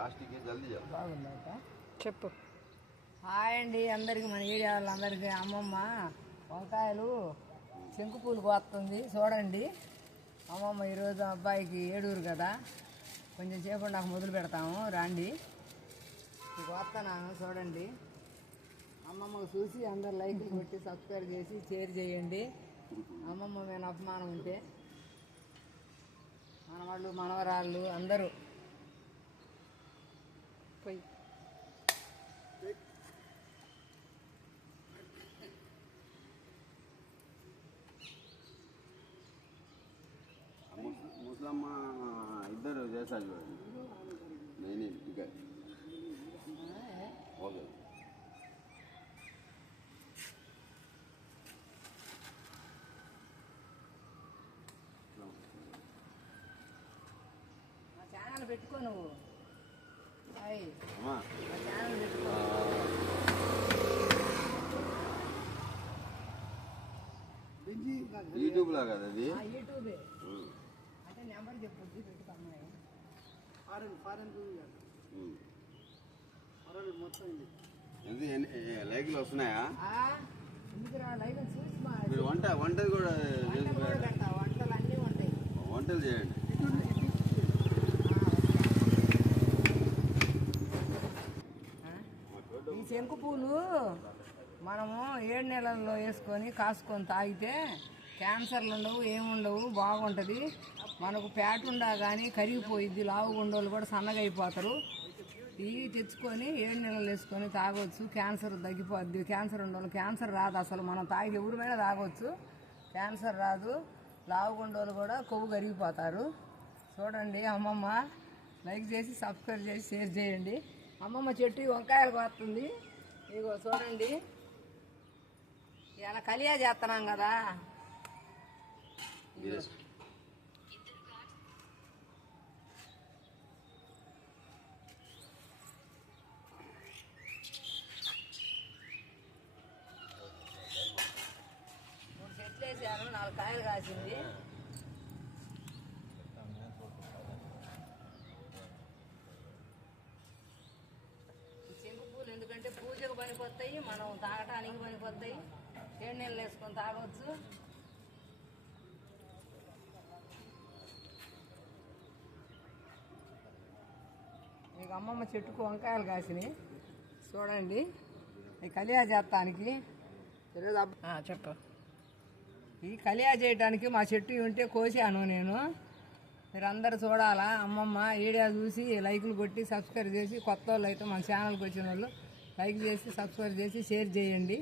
బాగుందా చెప్పు. హాయ్ అండి అందరికి, మన ఏరియా వాళ్ళందరికీ. అమ్మమ్మ వంకాయలు శంకు పూలు కోస్తుంది చూడండి. అమ్మమ్మ ఈరోజు అబ్బాయికి ఏడూరు కదా, కొంచెం సేపు నాకు మొదలు పెడతాము రండి. కోస్తున్నాను చూడండి. అమ్మమ్మకు చూసి అందరు లైక్లు కొట్టి సబ్స్క్రైబ్ చేసి షేర్ చేయండి. అమ్మమ్మ మీద అపమానం ఉంటే మనవాళ్ళు మనవరాళ్ళు అందరూ పోయి ముసలమ్మ ఇద్దరు చేశారు చూడండి. నేను ఇంకా ఓకే. ఛానల్ పెట్టుకో నువ్వు. అమ్మా ఛానల్ పెట్టుకో. యూట్యూబ్లో కదా అది. యూట్యూబే అంటే నెంబర్ చెప్పొద్దు పెట్టుకో. అమ్మాయి లైక్లు వస్తున్నాయా? ఎందుకురా లైవ్ చూసి మీరు వంటలు కూడా పెడతా. వంటలు అన్నీ ఉంటాయి. వంటలు చేయండి. ఈ శంకు పూలు మనము 7 నెలల్లో వేసుకొని కాసుకొని తాగితే క్యాన్సర్లు ఉండవు, ఏముండవు, బాగుంటుంది. మనకు ఫ్యాట్ ఉండా కానీ కరిగిపోయిద్ది. లావు గుండోళ్ళు కూడా సన్నగా అయిపోతారు. ఇవి తెచ్చుకొని 7 నెలలు వేసుకొని తాగొచ్చు. క్యాన్సర్ తగ్గిపోద్ది. క్యాన్సర్ ఉండోళ్ళు క్యాన్సర్ రాదు అసలు. మనం తాగి ఎవరిమైనా తాగొచ్చు, క్యాన్సర్ రాదు. లావు గుండోళ్ళు కూడా కొవ్వు కరిగిపోతారు. చూడండి. అమ్మమ్మ లైక్ చేసి సబ్స్క్రైబ్ చేసి షేర్ చేయండి. అమ్మమ్మ చెట్టు వంకాయలు కోస్తుంది. ఇగో చూడండి. ఇలా కలియా చేస్తున్నాం కదా. చెట్లు వేసాను, 4 కాయలు కాసింది. శంకు పూలు ఎందుకంటే పూజకు పనికొస్తాయి, మనం తాగటానికి పనికొస్తాయి. 7 నెలలు వేసుకొని తాగవచ్చు. మీకు అమ్మమ్మ చెట్టుకు వంకాయలు కాసినాయి చూడండి. ఈ కలియా చేస్తానికి చెప్పు. ఈ కలియా చేయడానికి మా చెట్టు ఉంటే కోసాను నేను. మీరు అందరు చూడాలా. అమ్మమ్మ వీడియో చూసి లైకులు కొట్టి సబ్స్క్రైబ్ చేసి, కొత్త వాళ్ళు అయితే మన ఛానల్కి వచ్చిన వాళ్ళు లైక్ చేసి సబ్స్క్రైబ్ చేసి షేర్ చేయండి.